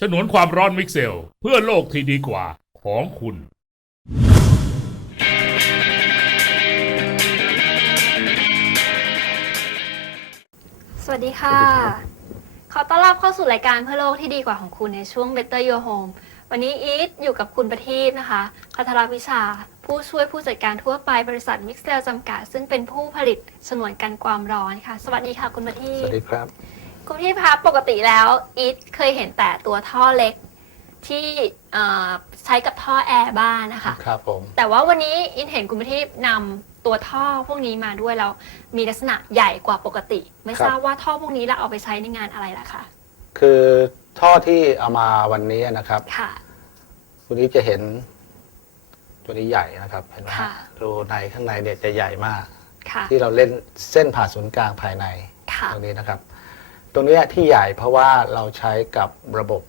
ฉนวนความร้อนมิกเซล เพื่อโลกที่ดีกว่าของคุณ สวัสดีค่ะ ขอต้อนรับเข้าสู่รายการเพื่อโลกที่ดีกว่าของคุณในช่วง Better Your Home วันนี้อีทอยู่กับคุณประทีปนะคะ พัทรวิชา ผู้ช่วยผู้จัดการทั่วไปบริษัท m i x e l จำกัด ซึ่งเป็นผู้ผลิตฉนวนกันความร้อนค่ะ สวัสดีค่ะคุณประทีสปวัสดีครับ คุณประทีปคะปกติแล้วอีทเคยเห็นแต่ตัวท่อเล็กที่เอ่อใช้กับท่อแอร์บ้านนะคะ ครับผม แต่ว่าวันนี้อินเห็นคุณประทีปนำตัวท่อพวกนี้มาด้วยแล้วมีลักษณะใหญ่กว่าปกติ ไม่ทราบว่าท่อพวกนี้เราเอาไปใช้ในงานอะไรล่ะคะคือท่อที่เอามาวันนี้นะครับค่ะวันนี้จะเห็น ตัวนี้ใหญ่นะครับเห็นไหมฮะค่ะดูในข้างในเนี่ยจะใหญ่มาก ค่ะที่เราเล่นเส้นผ่าศูนย์กลางภายในค่ะ ตรงนี้นะครับ ตรงเนี้ยที่ใหญ่เพราะว่าเราใช้กับระบบ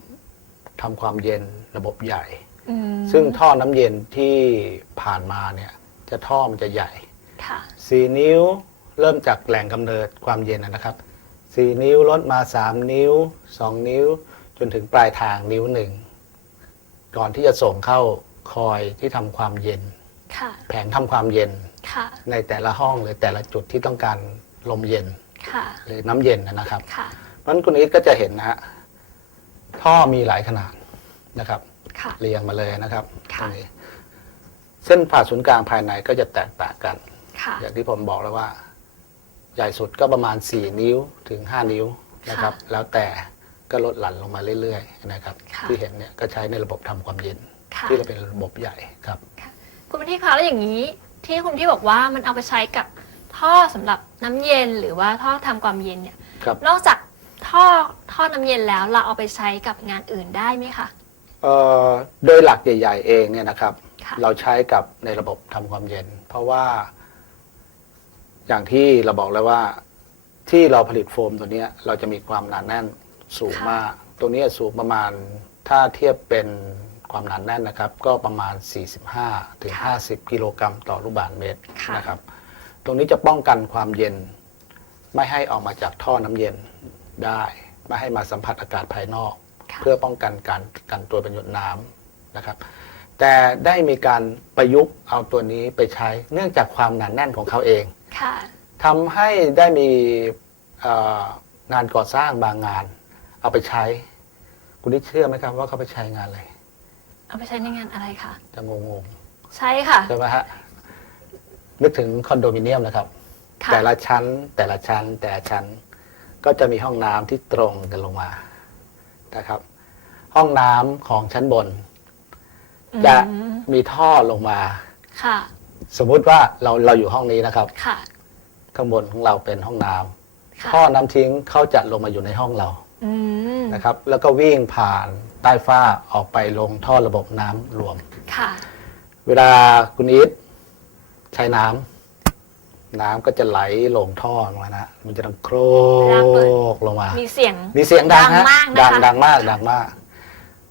ทำความเย็นระบบใหญ่ อืมซึ่งท่อน้ำเย็นที่ผ่านมาเนี่ยจะท่อมันจะใหญ่ ค่ะ4นิ้วเริ่มจากแหล่งกำเนิดความเย็นนะครับ4นิ้วลดมา3นิ้ว2นิ้ว จนถึงปลายทางนิ้วหนึ่งก่อนที่จะส่งเข้าคอยที่ทำความเย็น ค่ะ แผงทำความเย็นค่ะ ในแต่ละห้องหรือแต่ละจุดที่ต้องการลมเย็น ค่ะหรือน้ำเย็นนะครับ ค่ะ เพราะฉะนั้นคุณอีทก็จะเห็นนะฮะท่อมีหลายขนาดนะครับ ค่ะ เรียงมาเลยนะครับค่ะตรงนี้เส้นผ่าศูนย์กลางภายในก็จะแตกต่างกัน ค่ะ อย่างที่ผมบอกแล้วว่า ใหญ่สุดก็ประมาณ 4 นิ้วถึง 5 นิ้วนะครับค่ะแล้วแต่ก็ลดหลั่นลงมาเรื่อยๆนะครับ ค่ะ ที่เห็นเนี่ยก็ใช้ในระบบทำความเย็น ค่ะที่เราเป็นระบบใหญ่ครับ คุณประทีปคะแล้วอย่างนี้ที่คุณที่บอกว่ามันเอาไปใช้กับ ท่อสำหรับน้ำเย็นหรือว่าท่อทำความเย็นเนี่ย ครับ นอกจากท่อท่อน้ำเย็นแล้วเราเอาไปใช้กับงานอื่นได้ไหมคะ เอ่อโดยหลักใหญ่ ๆ เองเนี่ยนะครับ ค่ะ เราใช้กับในระบบทำความเย็น เพราะว่า อย่างที่เราบอกแล้วว่า ที่เราผลิตโฟมตัวเนี้ย เราจะมีความหนาแน่นสูงมาก ตัวเนี้ยสูงประมาณถ้าเทียบเป็นความหนาแน่นนะครับ ก็ประมาณ 45ถึง50 กิโลกรัมต่อลูกบาศก์เมตรค่ะ นะครับ ตรงนี้จะป้องกันความเย็น ไม่ให้ออกมาจากท่อน้ำเย็นได้ ไม่ให้มาสัมผัสอากาศภายนอกค่ะเพื่อป้องกันการกันตัวเป็นหยดน้ำนะครับ แต่ได้มีการประยุกต์เอาตัวนี้ไปใช้เนื่องจากความหนาแน่นของเขาเองค่ะทำให้ได้มีเอ่องานก่อสร้างบางงาน เอาไปใช้ คุณนี่เชื่อไหมครับว่าเขาไปใช้งานอะไร เอาไปใช้ในงานอะไรคะจะงงใช่ค่ะๆใช่ไหมฮะ นึกถึงคอนโดมิเนียมนะครับ ค่ะ แต่ละชั้นแต่ละชั้นแต่ละชั้น ก็จะมีห้องน้ำที่ตรงกันลงมานะครับ ห้องน้ำของชั้นบน จะอืมมีท่อลงมา ค่ะ สมมุติว่าเราเราอยู่ห้องนี้นะครับ ค่ะ ข้างบนของเราเป็นห้องน้ำค่ะท่อน้ำทิ้งเขาจะลงมาอยู่ในห้องเราอืมนะครับ แล้วก็วิ่งผ่านใต้ฝ้าออกไปลงท่อระบบน้ำรวม ค่ะ เวลาคุณอีท ใช้น้ำน้ำก็จะไหลลงท่อลงมานะ มันจะดังโครเวลาเปิดกลงมา มีเสียง มีเสียงดังฮะดังมากนะคะ ดังดังมากดังมาก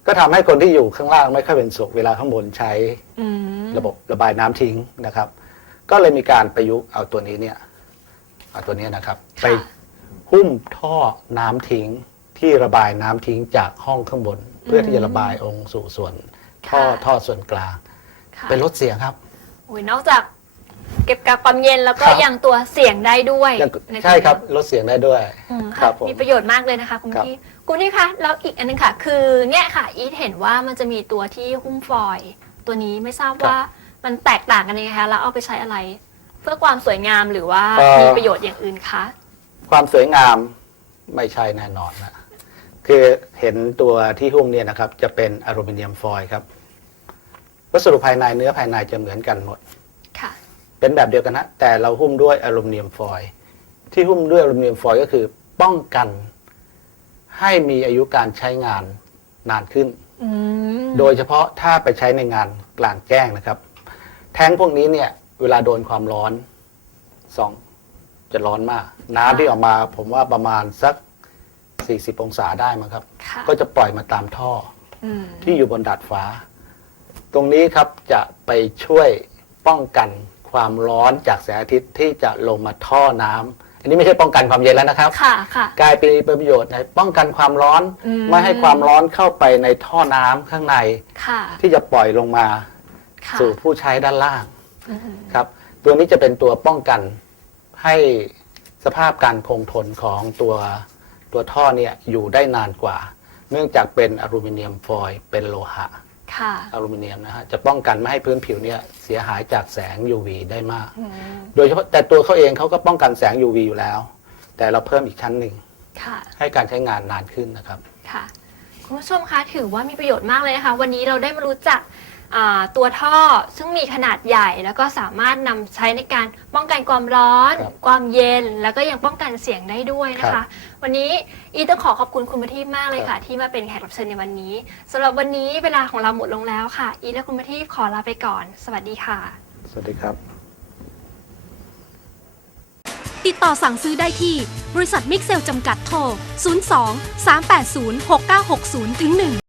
ก็ทำให้คนที่อยู่ข้างล่างไม่ค่อยเป็นสุขเวลาข้างบนใช้ อืมระบบระบายน้ำทิ้งนะครับ ก็เลยมีการประยุกต์เอาตัวนี้เนี่ยเอาตัวเนี้ยนะครับ ไปค่ะหุ้มท่อน้ำทิ้งที่ระบายน้ำทิ้งจากห้องข้างบน เพื่อที่จะระบายองค์สู่ส่วน ท่อค่ะท่อส่วนกลาง ค่ะเป็นลดเสียงครับ โอ้ยนอกจาก เก็บกักความเย็นแล้วก็ครับ ยังตัวเสียงได้ด้วยยังนใช่ครับตัวลดเสียงได้ด้วย อืมครัค่ะบผมมีประโยชน์มากเลยนะคะคุณครับ พี่คุณพี่คะแล้วอีกอันนึงค่ะ คือเนี่ยค่ะ อีทเห็นว่ามันจะมีตัวที่หุ้มฟอยล์ตัวนี้ไม่ทราบว่ามันแตกต่างกันยังไงคะแล้วเอาไปใช้อะไร เพื่อความสวยงามหรือว่ามีประโยชน์อย่างอื่นคะ ความสวยงามไม่ใช่แน่นอนนะคือเห็นตัวที่หุ้มเนี่ยนะครับ จะเป็นอลูมิเนียมฟอยล์ครับ วัสดุภายในเนื้อภายในจะเหมือนกันหมดค่ะ เป็นแบบเดียวกันนะแต่เราหุ้มด้วยอลูมิเนียมฟอยล์ที่หุ้มด้วยอลูมิเนียมฟอยล์ก็คือป้องกัน ให้มีอายุการใช้งานนานขึ้น อืมโดยเฉพาะถ้าไปใช้ในงานกลางแจ้งนะครับ แท้งพวกนี้เนี่ยเวลาโดนความร้อนสองจะร้อนมาก น้ำที่ออกมาผมว่าประมาณสัก 40 องศาได้มั้งครับ ค่ะก็จะปล่อยมาตามท่อ อืมที่อยู่บนดาดฟ้า ตรงนี้ครับจะไปช่วยป้องกัน ความร้อนจากแสงอาทิตย์ที่จะลงมาท่อน้ำในอันนี้ไม่ใช่ป้องกันความเย็นแล้วนะครับค่ะค่ะกลายเป็นประโยชน์ในป้องกันความร้อนอืมไม่ให้ความร้อนเข้าไปในท่อน้ำข้างในค่ะที่จะปล่อยลงมาค่ะสู่ผู้ใช้ด้านล่างอืมครับ ตัวนี้จะเป็นตัวป้องกันให้สภาพการคงทนของตัวตัวท่อเนี่ยอยู่ได้นานกว่า เนื่องจากเป็นอลูมิเนียมฟอยล์เป็นโลหะค่ะ อลูมิเนียมนะฮะจะป้องกันไม่ให้พื้นผิวเนี่ยเสียหายจากแสง UV ได้มากอืมโดยเฉพาะแต่ตัวเขาเองเขาก็ป้องกันแสง UV อยู่แล้ว แต่เราเพิ่มอีกชั้นหนึ่งค่ะให้การใช้งานนานขึ้นนะครับ ค่ะ คุณผู้ชมคะถือว่ามีประโยชน์มากเลยนะคะ วันนี้เราได้มารู้จัก อ่าตัวท่อซึ่งมีขนาดใหญ่แล้วก็สามารถนำใช้ในการป้องกันความร้อน ครับความเย็นแล้วก็ยังป้องกันเสียงได้ด้วยนะครัคะ บวันนี้อีทต้องขอขอบคุณคุณประทีปมากเลยค่ะ ที่มาเป็นแขกรับเชิญในวันนี้สำหรับวันนี้เวลาของเราหมดลงแล้วค่ะ อีทและคุณประทีปขอลาไปก่อน สวัสดีค่ะ สวัสดีครับ ติดต่อสั่งซื้อได้ที่ บริษัทมิกเซลจำกัดโทร 02 380 6960 1